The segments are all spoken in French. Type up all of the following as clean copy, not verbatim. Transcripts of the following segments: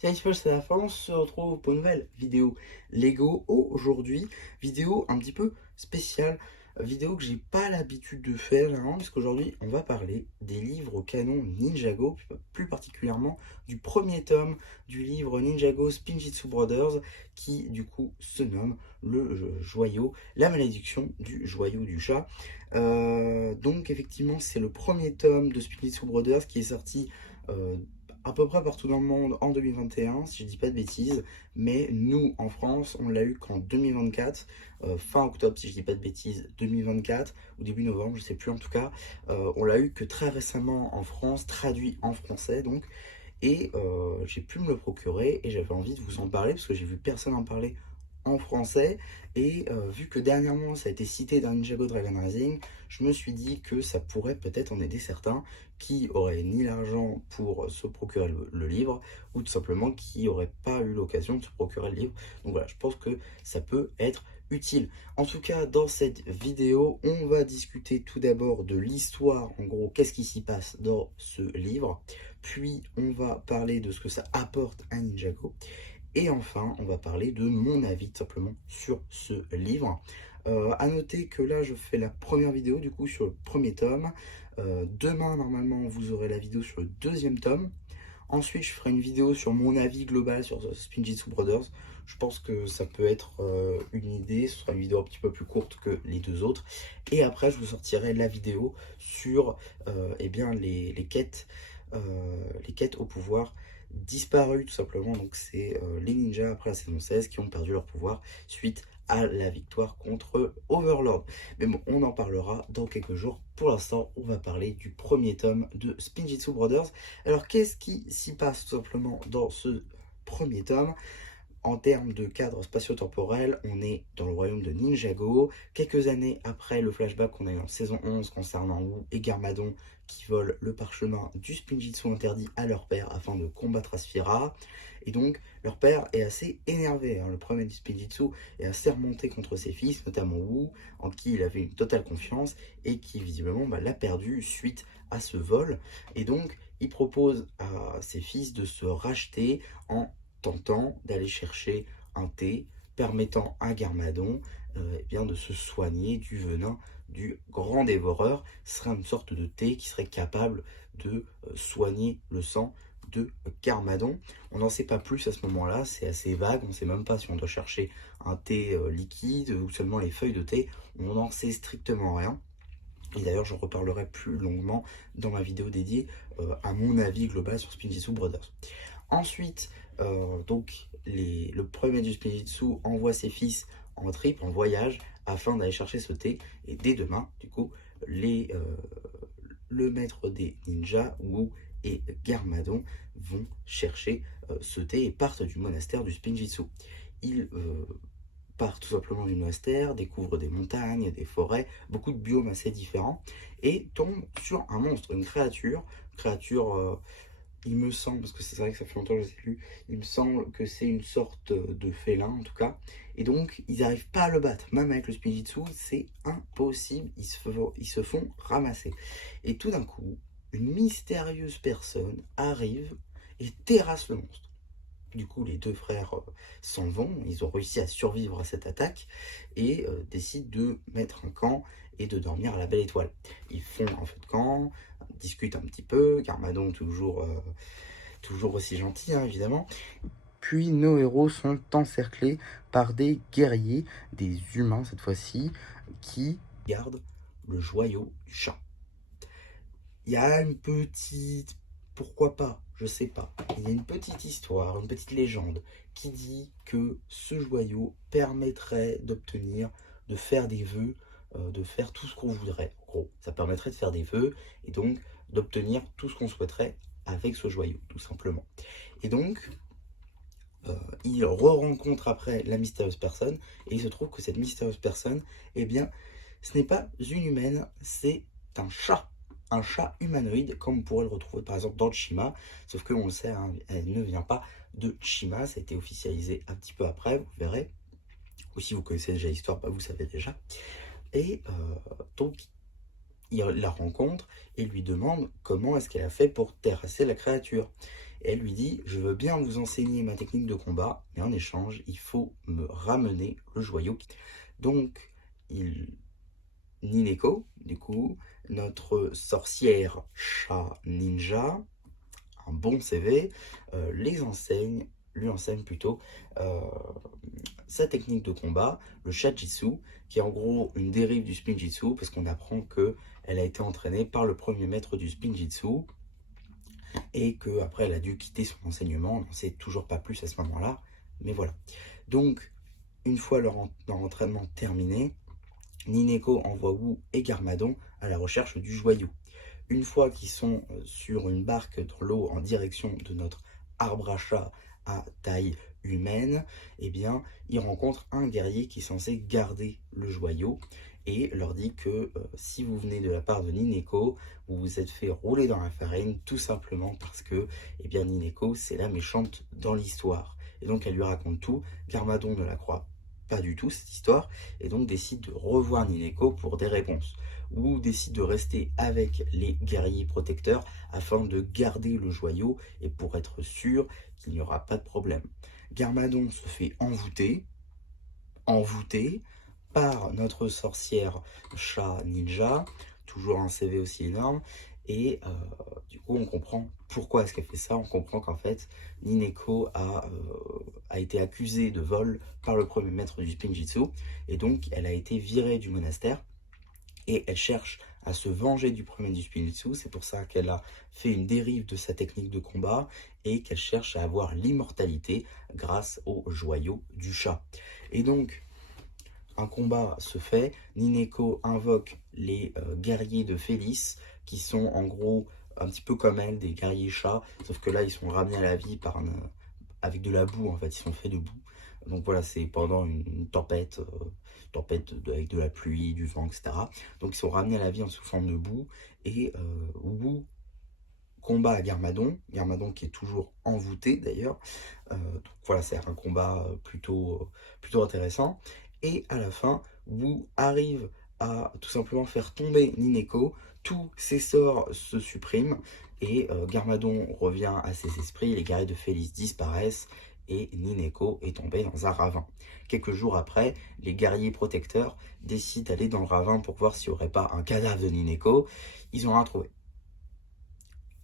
Salut, c'est la fin, on se retrouve pour une nouvelle vidéo Lego aujourd'hui. Vidéo un petit peu spéciale, vidéo que j'ai pas l'habitude de faire généralement, parce qu'aujourd'hui on va parler des livres au canon Ninjago, plus particulièrement du premier tome du livre Ninjago Spinjitzu Brothers, qui du coup se nomme le joyau, la malédiction du joyau du chat. Donc effectivement c'est le premier tome de Spinjitzu Brothers qui est sorti à peu près partout dans le monde en 2021, si je dis pas de bêtises, mais nous en France, on l'a eu qu'en 2024, fin octobre, si je dis pas de bêtises, 2024 ou début novembre, je sais plus en tout cas. On l'a eu que très récemment en France, traduit en français donc, et j'ai pu me le procurer et j'avais envie de vous en parler parce que j'ai vu personne en parler en français et vu que dernièrement ça a été cité dans Ninjago Dragon Rising, je me suis dit que ça pourrait peut-être en aider certains qui auraient ni l'argent pour se procurer le livre ou tout simplement qui n'auraient pas eu l'occasion de se procurer le livre. Donc voilà, je pense que ça peut être utile. En tout cas, dans cette vidéo, on va discuter tout d'abord de l'histoire, en gros, qu'est-ce qui s'y passe dans ce livre. Puis, on va parler de ce que ça apporte à Ninjago. Et enfin, on va parler de mon avis tout simplement sur ce livre. À noter que là, je fais la première vidéo du coup sur le premier tome. Demain, normalement, vous aurez la vidéo sur le deuxième tome. Ensuite, je ferai une vidéo sur mon avis global sur Spinjitzu Brothers. Je pense que ça peut être une idée. Ce sera une vidéo un petit peu plus courte que les deux autres. Et après, je vous sortirai la vidéo sur eh bien, les quêtes au pouvoir disparu tout simplement. Donc c'est les ninjas après la saison 16 qui ont perdu leur pouvoir suite à la victoire contre Overlord. Mais bon, on en parlera dans quelques jours. Pour l'instant, on va parler du premier tome de Spinjitzu Brothers. Alors qu'est-ce qui s'y passe tout simplement dans ce premier tome? En termes de cadre spatio-temporel, on est dans le royaume de Ninjago, quelques années après le flashback qu'on a eu en saison 11 concernant Wu et Garmadon qui volent le parchemin du Spinjitzu interdit à leur père afin de combattre Asphira. Et donc, leur père est assez énervé. Le premier du Spinjitzu est assez remonté contre ses fils, notamment Wu, en qui il avait une totale confiance et qui visiblement l'a perdu suite à ce vol. Et donc, il propose à ses fils de se racheter en tentant d'aller chercher un thé permettant à Garmadon eh bien, de se soigner du venin du grand dévoreur. Ce serait une sorte de thé qui serait capable de soigner le sang de Garmadon. On n'en sait pas plus à ce moment-là, c'est assez vague, on ne sait même pas si on doit chercher un thé liquide ou seulement les feuilles de thé, on n'en sait strictement rien. Et d'ailleurs, j'en reparlerai plus longuement dans ma vidéo dédiée à mon avis global sur Spinjitzu Brothers. Ensuite, donc, le premier du Spinjitzu envoie ses fils en trip, en voyage, afin d'aller chercher ce thé. Et dès demain, du coup, le maître des ninjas, Wu et Garmadon, vont chercher ce thé et partent du monastère du Spinjitzu. Ils part tout simplement du monastère, découvre des montagnes, des forêts, beaucoup de biomes assez différents, et tombe sur un monstre, une créature, il me semble, parce que c'est vrai que ça fait longtemps que je l'ai lu, il me semble que c'est une sorte de félin en tout cas, et donc ils n'arrivent pas à le battre, même avec le Spinjitzu, c'est impossible, ils se font ramasser. Et tout d'un coup, une mystérieuse personne arrive et terrasse le monstre. Du coup, les deux frères s'en vont, ils ont réussi à survivre à cette attaque et décident de mettre un camp et de dormir à la Belle Étoile. Ils font un feu de camp, discutent un petit peu, Garmadon toujours aussi gentil évidemment. Puis nos héros sont encerclés par des guerriers, des humains cette fois-ci, qui gardent le joyau du chat. Il y a une petite, pourquoi pas, je sais pas, il y a une petite histoire, une petite légende qui dit que ce joyau permettrait d'obtenir, de faire des vœux, de faire tout ce qu'on voudrait. En gros, ça permettrait de faire des vœux et donc d'obtenir tout ce qu'on souhaiterait avec ce joyau, tout simplement. Et donc, il re-rencontre après la mystérieuse personne et il se trouve que cette mystérieuse personne, eh bien, ce n'est pas une humaine, c'est un chat. Un chat humanoïde, comme on pourrait le retrouver par exemple dans Chima, sauf que on le sait, elle ne vient pas de Chima, ça a été officialisé un petit peu après, vous verrez. Ou si vous connaissez déjà l'histoire, vous savez déjà. Et donc, il la rencontre et lui demande comment est-ce qu'elle a fait pour terrasser la créature. Et elle lui dit, je veux bien vous enseigner ma technique de combat, mais en échange, il faut me ramener le joyau. Donc, Nineko, du coup, notre sorcière chat ninja, un bon CV, lui enseigne plutôt euh, sa technique de combat, le Shajitsu, qui est en gros une dérive du Spinjitzu, parce qu'on apprend qu'elle a été entraînée par le premier maître du Spinjitzu, et qu'après elle a dû quitter son enseignement, on n'en sait toujours pas plus à ce moment-là, mais voilà. Donc, une fois leur entraînement terminé, Nineko envoie Wu et Garmadon à la recherche du joyau. Une fois qu'ils sont sur une barque dans l'eau en direction de notre arbre à chat à taille humaine, eh bien, ils rencontrent un guerrier qui est censé garder le joyau et leur dit que si vous venez de la part de Nineko, vous vous êtes fait rouler dans la farine tout simplement parce que eh bien, Nineko, c'est la méchante dans l'histoire. Et donc, elle lui raconte tout. Garmadon ne la croit pas du tout, cette histoire, et donc décide de revoir Nineko pour des réponses. Wu décide de rester avec les guerriers protecteurs afin de garder le joyau et pour être sûr qu'il n'y aura pas de problème. Garmadon se fait envoûter par notre sorcière chat ninja, toujours un CV aussi énorme, et du coup on comprend pourquoi est-ce qu'elle fait ça. On comprend qu'en fait Nineko a été accusée de vol par le premier maître du Spinjitzu, et donc elle a été virée du monastère et elle cherche à se venger du premier du Spinjitzu. C'est pour ça qu'elle a fait une dérive de sa technique de combat et qu'elle cherche à avoir l'immortalité grâce au joyau du chat. Et donc, un combat se fait, Nineko invoque les guerriers de Félix, qui sont en gros un petit peu comme elle, des guerriers chats, sauf que là ils sont ramenés à la vie avec de la boue, en fait, ils sont faits de boue. Donc voilà, c'est pendant une tempête, avec de la pluie, du vent, etc. Donc ils sont ramenés à la vie en sous forme de boue, et Wu combat à Garmadon qui est toujours envoûté d'ailleurs. Donc voilà, c'est un combat plutôt intéressant. Et à la fin, Wu arrive à tout simplement faire tomber Nineko. Tous ses sorts se suppriment et Garmadon revient à ses esprits. Les guerriers de Félix disparaissent et Nineko est tombé dans un ravin. Quelques jours après, les guerriers protecteurs décident d'aller dans le ravin pour voir s'il n'y aurait pas un cadavre de Nineko. Ils n'ont rien trouvé.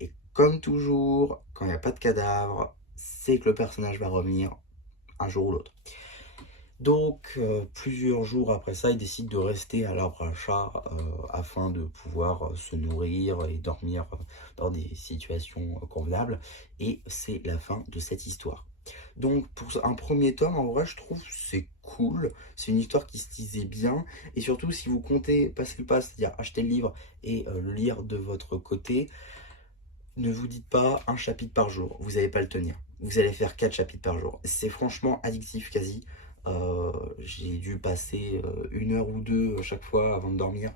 Et comme toujours, quand il n'y a pas de cadavre, c'est que le personnage va revenir un jour ou l'autre. Donc, plusieurs jours après ça, il décide de rester à l'arbre à chat afin de pouvoir se nourrir et dormir dans des situations convenables. Et c'est la fin de cette histoire. Donc, pour un premier tome, en vrai, je trouve c'est cool. C'est une histoire qui se lisait bien. Et surtout, si vous comptez passer le pas, c'est-à-dire acheter le livre et le lire de votre côté, ne vous dites pas un chapitre par jour. Vous n'allez pas le tenir. Vous allez faire 4 chapitres par jour. C'est franchement addictif quasi. J'ai dû passer 1 heure ou deux à chaque fois avant de dormir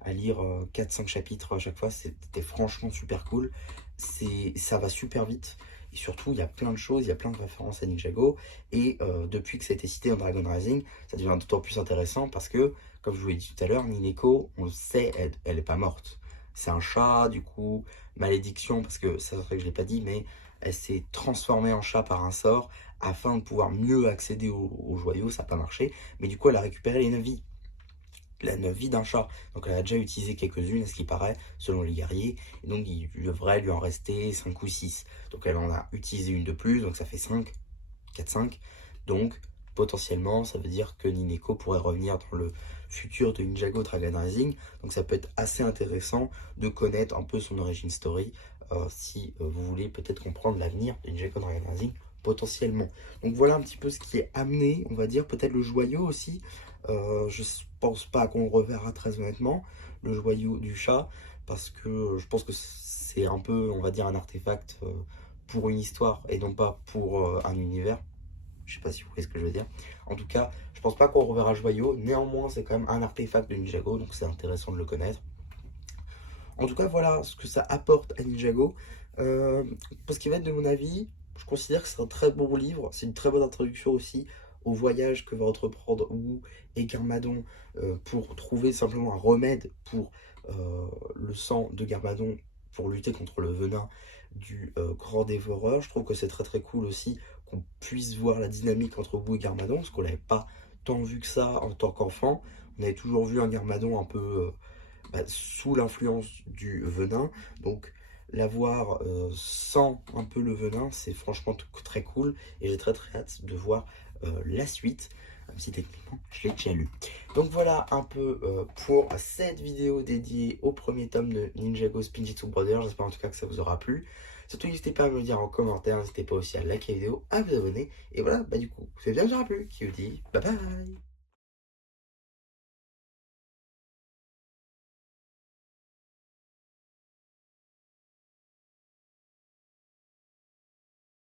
à lire 4-5 chapitres à chaque fois. C'était franchement super cool. Ça va super vite. Et surtout, il y a plein de choses, il y a plein de références à Ninjago. Et depuis que ça a été cité dans Dragon Rising, ça devient d'autant plus intéressant parce que, comme je vous l'ai dit tout à l'heure, Nineko, on le sait, elle n'est pas morte. C'est un chat, du coup, malédiction, parce que ça, c'est vrai que je ne l'ai pas dit, mais elle s'est transformée en chat par un sort afin de pouvoir mieux accéder au joyau. Ça n'a pas marché, mais du coup elle a récupéré les 9 vies, la 9 vies d'un chat. Donc elle a déjà utilisé quelques-unes, à ce qui paraît, selon les guerriers, et donc il devrait lui en rester 5 ou 6. Donc elle en a utilisé une de plus, donc ça fait 5, 4-5. Donc potentiellement ça veut dire que Nineko pourrait revenir dans le futur de Ninjago Dragon Rising. Donc ça peut être assez intéressant de connaître un peu son origin story si vous voulez peut-être comprendre l'avenir de Ninjago Dragon Rising potentiellement. Donc voilà un petit peu ce qui est amené, on va dire, peut-être le joyau aussi. Je pense pas qu'on le reverra très honnêtement, le joyau du chat, parce que je pense que c'est un peu, on va dire, un artefact pour une histoire et non pas pour un univers. Je sais pas si vous voyez ce que je veux dire. En tout cas, je pense pas qu'on reverra le joyau. Néanmoins, c'est quand même un artefact de Ninjago, donc c'est intéressant de le connaître. En tout cas, voilà ce que ça apporte à Ninjago. Pour ce qui va être de mon avis, je considère que c'est un très bon livre. C'est une très bonne introduction aussi au voyage que va entreprendre Wu et Garmadon pour trouver simplement un remède pour le sang de Garmadon pour lutter contre le venin du grand dévoreur. Je trouve que c'est très très cool aussi qu'on puisse voir la dynamique entre Boo et Garmadon, parce qu'on l'avait pas tant vu que ça en tant qu'enfant. On avait toujours vu un Garmadon un peu sous l'influence du venin, donc l'avoir sans un peu le venin, c'est franchement très cool, et j'ai très très hâte de voir la suite, même si techniquement je l'ai déjà lu. Donc voilà un peu pour cette vidéo dédiée au premier tome de Ninjago Spinjitzu Brothers. J'espère en tout cas que ça vous aura plu. Surtout n'hésitez pas à me le dire en commentaire, n'hésitez pas aussi à liker la vidéo, à vous abonner, et voilà, du coup, c'est bien que j'aurai plu, qui vous dit bye bye.